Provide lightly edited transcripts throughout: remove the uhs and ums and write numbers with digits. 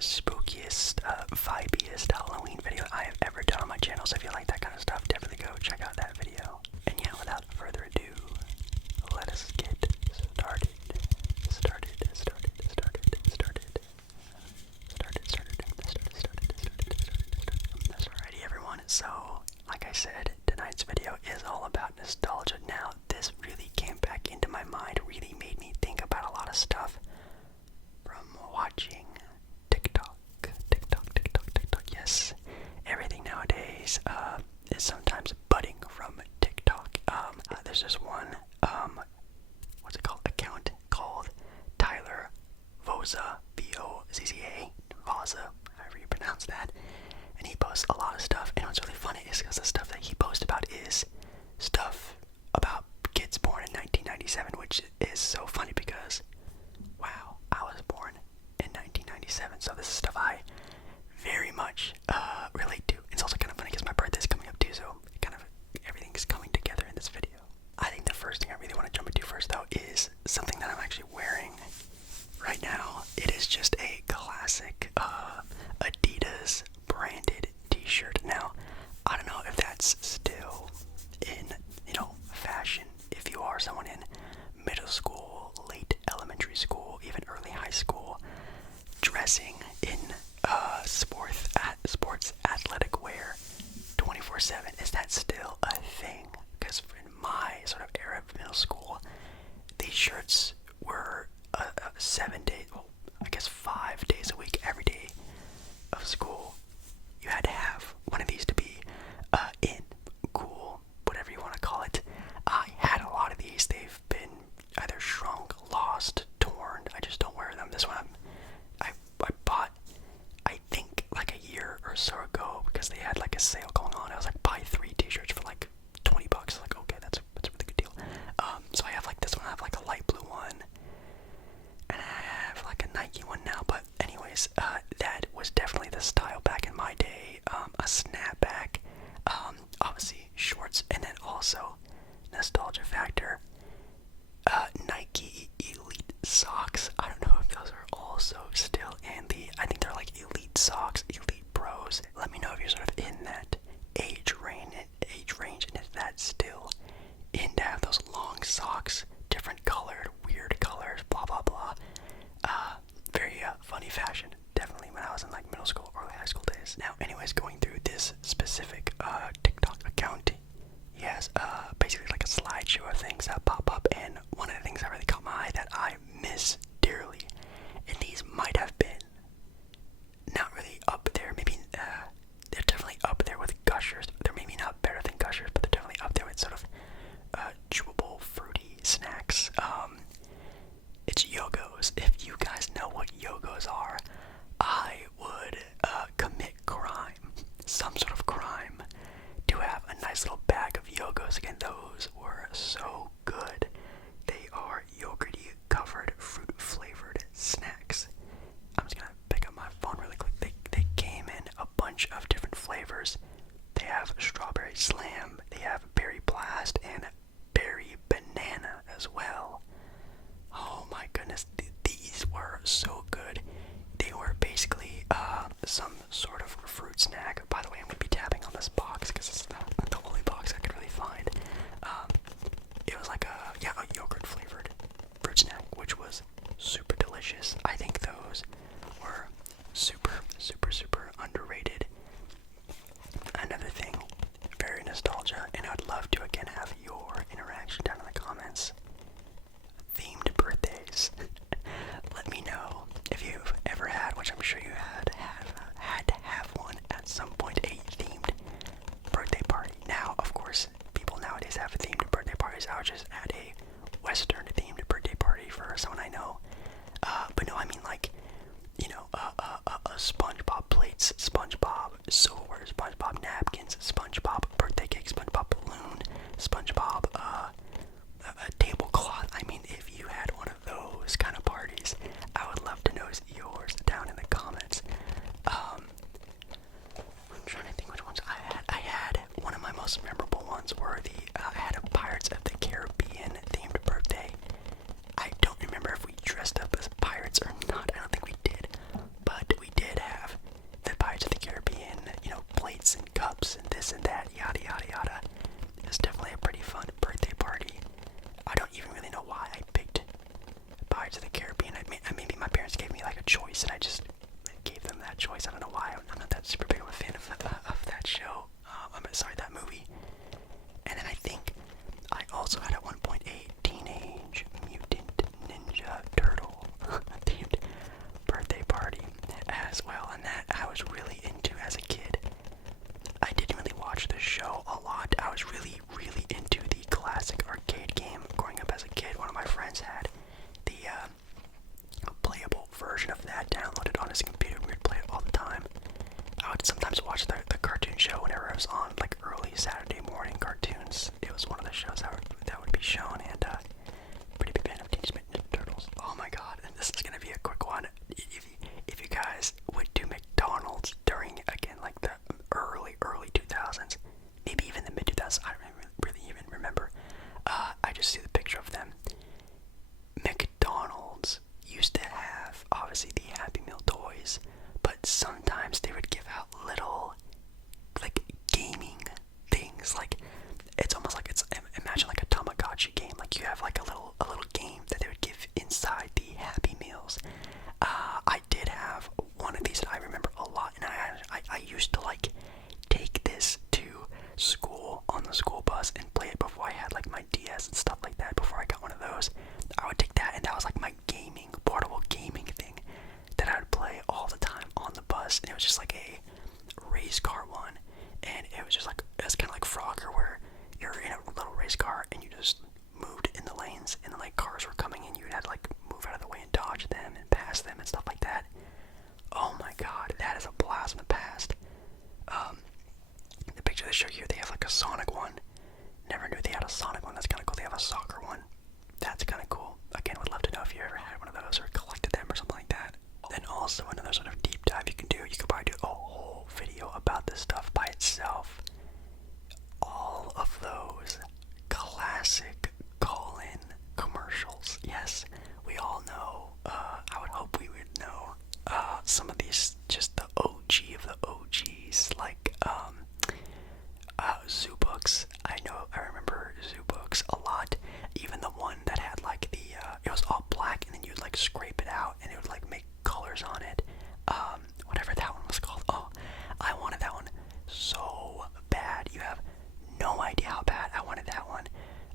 spookiest, vibiest Halloween video I have ever done on my channel, so if you like that kind of stuff, definitely go check out that video. And yeah, without further ado, let us get started. Alrighty everyone, so like I said, tonight's video is all about nostalgia. Now, this really came back into my mind, really made me think about a lot of stuff from watching TikTok. Yes, everything nowadays is sometimes budding from TikTok. There's this one, account called Tyler Voza, V-O-Z-Z-A, Voza, however you pronounce that, and he posts a lot of stuff, and what's really funny is because the stuff that he posts about is stuff about kids born in 1997, which is so funny because, wow, I was born in 1997, so this is stuff I very much relate to. It's also kind of funny because my birthday's coming up too, so everything's coming together in this video. I think the first thing I really want to jump into first, though, is something that I'm actually wearing right now. It is just a classic Adidas branded t-shirt. Now, I don't know if that's still in, fashion. If you are someone in middle school, late elementary school, even early high school, dressing in sports athletic wear 24/7, is that still a thing? Because in my sort of era of middle school, these shirts were 7 days, well, I guess 5 days a week, every day of school. You had to have one of these to be in, cool, whatever you want to call it. I had a lot of these. They've been either shrunk, lost, torn. I just don't wear them. This one I bought, I think, like a year or so ago because they had like a sale going on. I was like, buy 3 t-shirts for like $20. Like, okay, that's a really good deal. So I have like this one. I have like a light blue one, and I have like a Nike one now. But anyways, that was definitely the style back in my day. A snapback, obviously shorts, and then also nostalgia factor, Nike Elite socks. I don't know if those are also still in I think they're like Elite socks, Elite Pros. Let me know if you're sort of in that age range, and if that's still in to have those long socks, different colored, weird colors, blah blah blah. Very funny fashion, definitely when I was in like middle school, early high school days. Now, anyways, going through this specific TikTok account, he has basically like a slideshow of things that pop up, and one of the things that really caught my eye that I miss dearly, and these might have been not really up there, maybe they're definitely up there with Gushers. They're maybe not better than Gushers, but they're definitely up there with sort of chewable, fruity snacks. It's Yogos. If you guys know what Yogos are, I would commit crime, some sort of crime, to have a nice little bag of Yogos. Again, those were so good. They are yogurty covered, fruit flavored snacks. I'm just gonna pick up my phone really quick. They came in a bunch of different flavors. They have strawberry slam, they have berry blast, and berry banana as well. Oh my goodness, these were so good. They were basically some sort of fruit snack. By the way, I'm going to be tapping on this box because it's the only box I could really find. It was like a yogurt flavored fruit snack, which was super delicious. I think those were super underrated. Another thing, very nostalgia, and I would love to again have your interaction down in the comments. Themed birthdays. Let me know if you've ever had, which I'm sure you had to have one at some point, a themed birthday party. Now, of course, people nowadays have themed birthday parties. I was just at a Western themed birthday party for someone I know. But no, I mean like, SpongeBob plates, SpongeBob silverware, SpongeBob napkins, SpongeBob birthday cake, SpongeBob balloon, SpongeBob a tablecloth. I mean, if you had one of those kind of parties, I would love to know yours down in the comments. one that I was really into as a kid. I didn't really watch the show a lot. I was really, really into the classic arcade game growing up as a kid. One of my friends had the playable version of that downloaded on his computer. We would play it all the time. I would sometimes watch the cartoon show whenever it was on, like early Saturday morning cartoons. It was one of the shows that would be shown, and pretty big fan of Teenage Mutant Ninja Turtles. Oh my god, and this is gonna be a quick one. If you guys would do McDonald's during, again, like the early 2000s, maybe even the mid 2000s, I don't really even remember. I just see the picture of them. McDonald's used to have, obviously, the Happy Meal toys, but sometimes they would give out little, like, gaming things. Like, it's almost like imagine like a Tamagotchi game. Like, you have like a little game that they would give inside the Happy Meals. I did have one of these that I remember a lot, and I used to like take this to school on the school bus and play it before I had like my DS and stuff like that. Before I got one of those, I would take that, and that was like my portable gaming thing that I would play all the time on the bus. And it was just like a race car one, and it was just like, it's kind of like Frogger, where you're in a little race car and you just moved in the lanes, and then like cars were coming in, you had to like move out of the way and dodge them and pass them and stuff like that. Oh my god, that is a blast from the past. The picture they show here, they have like a Sonic one. Never knew they had a Sonic one. That's kind of cool. They have a soccer one. That's kind of cool. Again, would love to know if you ever had one of those or collected them or something like that. Then also another sort of deep dive you can do. You could probably do a whole video about this stuff by itself. All of those classic call-in commercials. Yes, we all know. I would hope we would know some of these, just the OG of the OGs, like Zoo Books. I remember Zoo Books a lot. Even the one that had like the it was all black, and then you'd like scrape it out, and it would like make colors on it. Whatever that one was called. Oh, I wanted that one so bad. You have no idea how bad I wanted that one.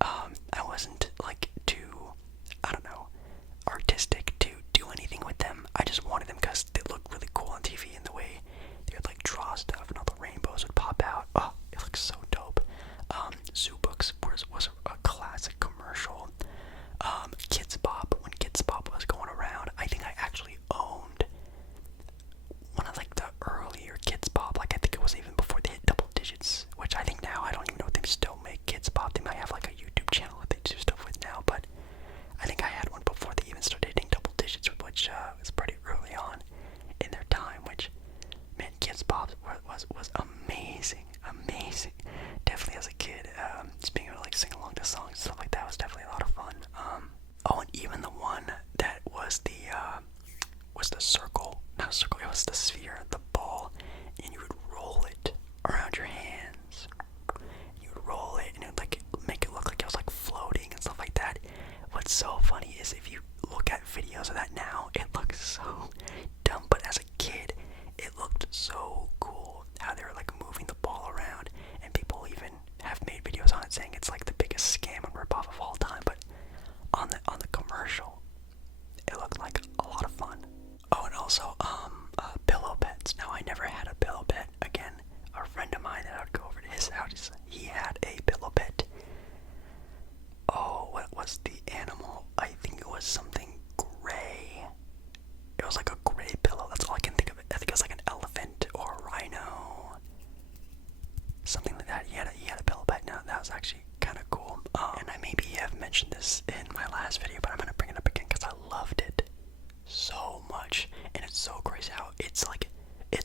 I wasn't like too, I don't know, artistic to do anything with them. I just wanted them because they looked really cool on TV, and the way they would like draw stuff and all the rainbows would pop out. Oh, it looks so dope. Zoo Books was a classic commercial. Kids Bop, when Kids Bop was going around, I think I actually owned one of like the earlier Kids Bop. Like, I think it was even before they hit double digits, which I think now, I don't even know if they still make Kids Bop. They might have like a YouTube channel that they do stuff with now, but I think I had one before they even started hitting double digits, which was pretty early on in their time, which, man, Kids Bop was amazing. Definitely as a kid, just being able to like sing along to songs and stuff like that was definitely a lot of fun. Oh, and even the one that was the circle, not a circle, it was the sphere, the ball, and you would roll it around your hands. You would roll it, and it would like make it look like it was like floating and stuff like that. What's so funny is if you look at videos of that now, it looks so dumb, but as a kid, it looked so cool how they were like moving the ball around, and people even have made videos on it saying it's like the biggest scam and ripoff of all time. But on the commercial, it looked like a lot of fun. Oh, and also pillow pets. Now, I never had a pillow pet. Again, a friend of mine that I would go over to his house, he had a pillow pet. Oh, what was the animal? I think it was something gray. It was like a gray pillow. That's all I can think of it. I think it was like an elephant or a rhino, something like that. He had a pillow pet. Now that was actually kind of cool. And I maybe have mentioned this in my last video, but I'm gonna bring it up again because I loved it so much, and it's so crazy how it's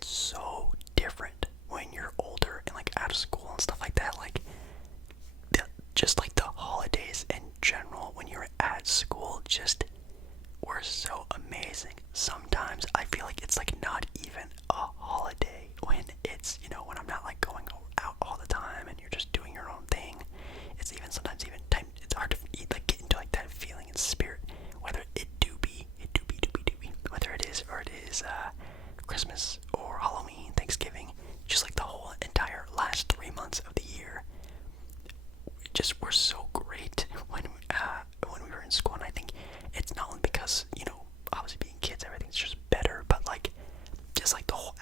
so different when you're older and like out of school and stuff like that. Like, just like the holidays in general when you're at school just were so amazing. Sometimes I feel like it's like not even a holiday when it's, when I'm not like going out all the time and you're just doing your own thing. It's even sometimes even time, it's hard to like get into like that feeling and spirit, whether it do be, whether it is or it is Christmas or Halloween, Thanksgiving, just like the whole entire last 3 months of the year just were so great when we were in school. And I think it's not only because, obviously being kids, everything's just better, but like just like the whole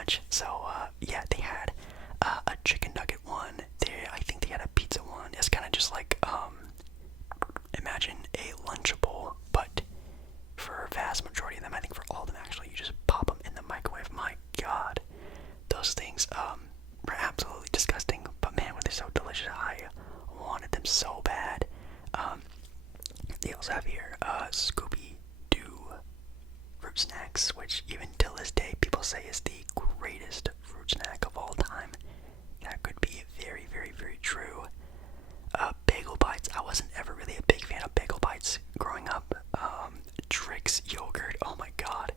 much. So yeah, they had a chicken nugget one. I think they had a pizza one. It's kind of just like imagine a Lunchable, but for a vast majority of them, I think for all of them actually, you just pop them in the microwave. My God, those things were absolutely disgusting. But man, were they so delicious! I wanted them so bad. They also have here Scooby-Doo fruit snacks, which even till this day people say is the greatest fruit snack of all time. That could be very, very, very true. Bagel Bites. I wasn't ever really a big fan of Bagel Bites growing up. Trix yogurt. Oh my God.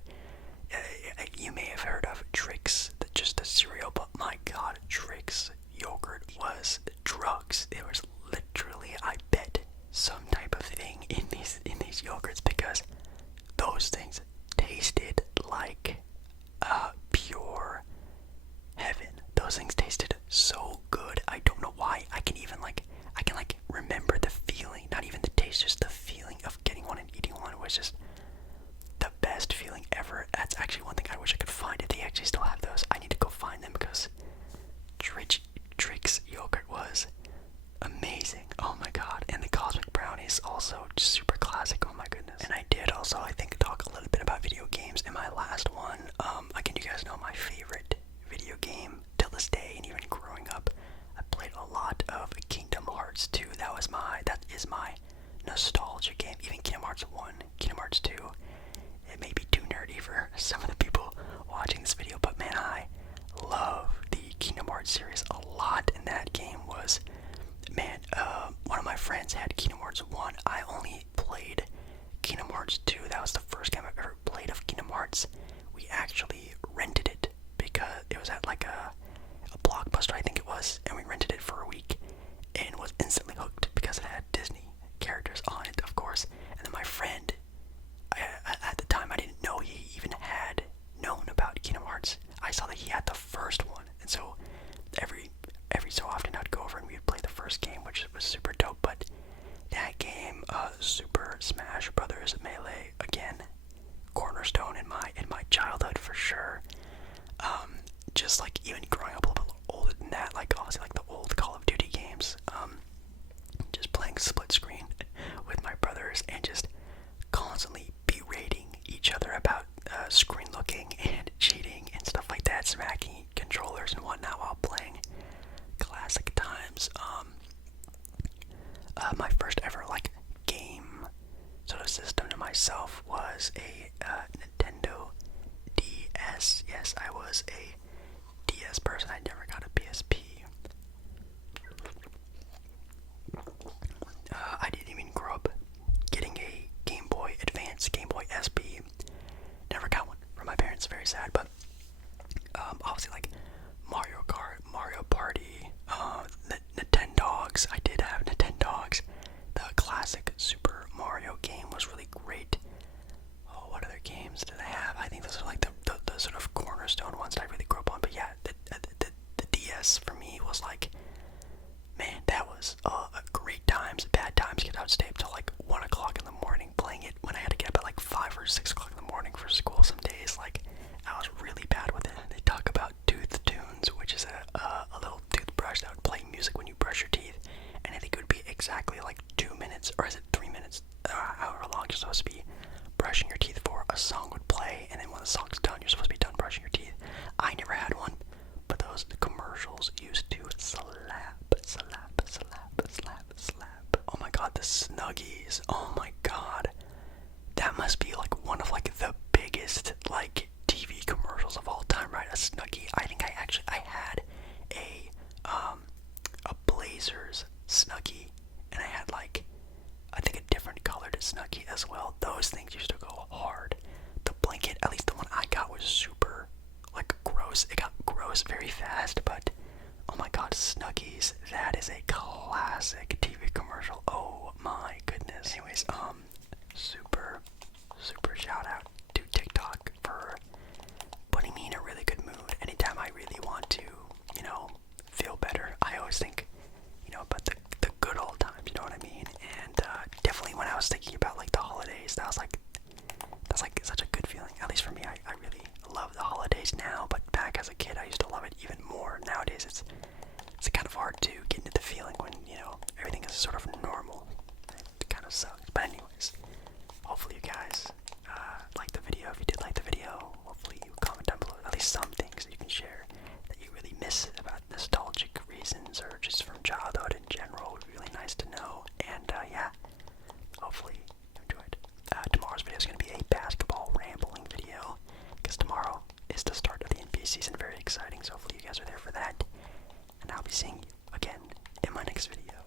You may have heard of Trix, just the cereal, but my God, Trix yogurt was drugs. It was literally, I bet, some type of thing in these yogurts because those things tasted like pure heaven. Those things tasted so good. I don't know why. I can remember the feeling, not even the taste, just the feeling of getting one and eating one was just the best feeling ever. That's actually one thing I wish I could find. If they actually still have those, I need to go find them because Trix yogurt was amazing. Oh my God. And the Cosmic Brownies also super classic. Oh my goodness. And I did also, I think, talk a little bit about video games in my last one. Again, you guys know my favorite video game till this day, and even growing up, I played a lot of Kingdom Hearts 2. That is my nostalgia game. Even Kingdom Hearts 1, Kingdom Hearts 2. It may be too nerdy for some of the people watching this video, but man, I love the Kingdom Hearts series a lot, and that game was, man, one of my friends had Kingdom Hearts 1. I only played Kingdom Hearts 2. That was the first game I've ever played of Kingdom Hearts. We actually rented it because it was at like a Blockbuster, I think it was, and we rented it for a week and was instantly hooked because it had Disney characters on it, of course. And then my friend, at the time, I didn't know he even had known about Kingdom Hearts. I saw that he had the first one, and so every so often I'd go over and we'd play the first game, which was super dope. But that game, Super Smash Brothers Melee, again, cornerstone in my childhood for sure. Just like even growing up a little bit older than that, like obviously like the old Call of Duty games, just playing split screen with my brothers and just constantly berating each other about screen looking and cheating and stuff like that, smacking controllers and whatnot while playing. Classic times. My first ever like game sort of system to myself was a Nintendo DS. Yes, I was a DS person. I never got a PSP. I didn't even grow up getting a Game Boy Advance, Game Boy SP. Never got one from my parents. Very sad, but obviously like Mario Kart, Mario Party, Nintendogs. I did have Nintendogs. The classic Super Mario game was really great. Oh, what other games did I have? I think those are like the sort of cornerstone ones that I really grew up on. But yeah, the DS for me was like, man, that was great times, bad times, because I would stay up till like 1 o'clock in the morning playing it when I had to get up at like 5 or 6 o'clock in the morning for school some days. Like, I was really bad with it. They talk about Tooth Tunes, which is a little toothbrush that would play music when you brush your teeth, and I think it would be exactly like 2 minutes, or is it 3 minutes, however long you're supposed to be brushing your teeth for, a song would play, and then when the song's done, you're supposed to be done brushing your teeth. I never had one, but those commercials used to slap. Oh my God, the Snuggies. Oh my God. That must be like one of like the biggest like TV commercials of all time, right? A Snuggie. I think I had a Blazers Snuggie, and I had like, I think a different colored Snuggie as well. Those things used to go hard. The blanket, at least the one I got, was super like gross. It got gross very fast, but oh my God, Snuggies. That is a classic TV commercial. Oh my goodness. Anyways, super hard to get into the feeling when, you know, everything is sort of normal. It kind of sucks. But anyways, hopefully you guys liked the video. If you did like the video, hopefully you comment down below at least some things that you can share that you really miss about nostalgic reasons or just from childhood in general. It would be really nice to know. And yeah, hopefully you enjoyed. Tomorrow's video is going to be a basketball rambling video because tomorrow is the start of the NBA season. Very exciting. So hopefully you guys are there for that. And I'll be seeing you again in my next video.